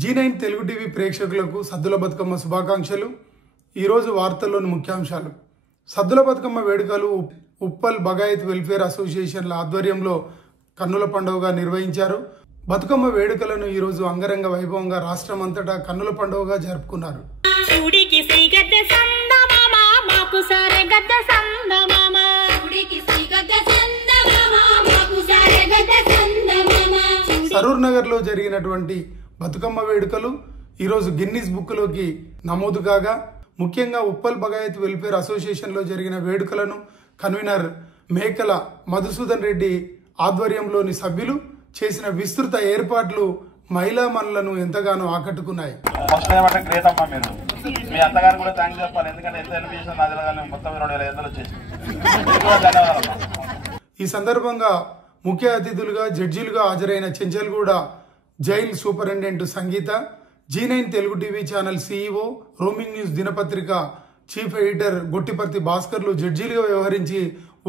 G9 Telugu TV ప్రేక్షకులకు సద్దుల బతుకమ్మ శుభాకాంక్షలు. ఈ రోజు వార్తల్లోని ముఖ్యాంశాలు. సద్దుల బతుకమ్మ వేడుకలు ఉప్పల్ బగాయత్ వెల్ఫేర్ అసోసియేషన్ల ఆధ్వర్యంలో కన్నుల పండుగగా నిర్వహించారు. బతుకమ్మ వేడుకలను ఈ రోజు అంగరంగ వైభవంగా రాష్ట్రమంతటా కన్నుల పండుగగా జరుపుకున్నారు. సరూర్ నగర్ లో జరిగినటువంటి బతుకమ్మ వేడుకలు ఈరోజు గిన్నిస్ బుక్ లోకి నమోదు కాగా, ముఖ్యంగా ఉప్పల్ బగాయత్ వెల్ఫేర్ అసోసియేషన్ లో జరిగిన వేడుకలను కన్వీనర్ మేకల మధుసూదన్ రెడ్డి ఆధ్వర్యంలోని సభ్యులు చేసిన విస్తృత ఏర్పాట్లు మహిళా మనులను ఎంతగానో ఆకట్టుకున్నాయి. ఈ సందర్భంగా ముఖ్య అతిథులుగా జడ్జీలుగా హాజరైన చెంచల్గూడ జైల్ సూపరింటెండెంట్ సంగీత, G9 Telugu TV channel CEO, roaming news దినపత్రిక చీఫ్ ఎడిటర్ గొట్టిపర్తి భాస్కర్లు జడ్జీలుగా వ్యవహరించి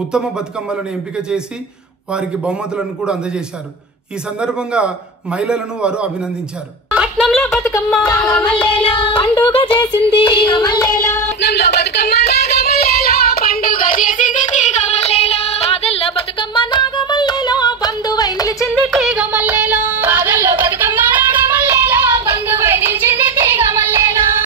ఉత్తమ బతుకమ్మలను ఎంపిక చేసి వారికి బహుమతులను కూడా అందజేశారు. ఈ సందర్భంగా మహిళలను వారు అభినందించారు.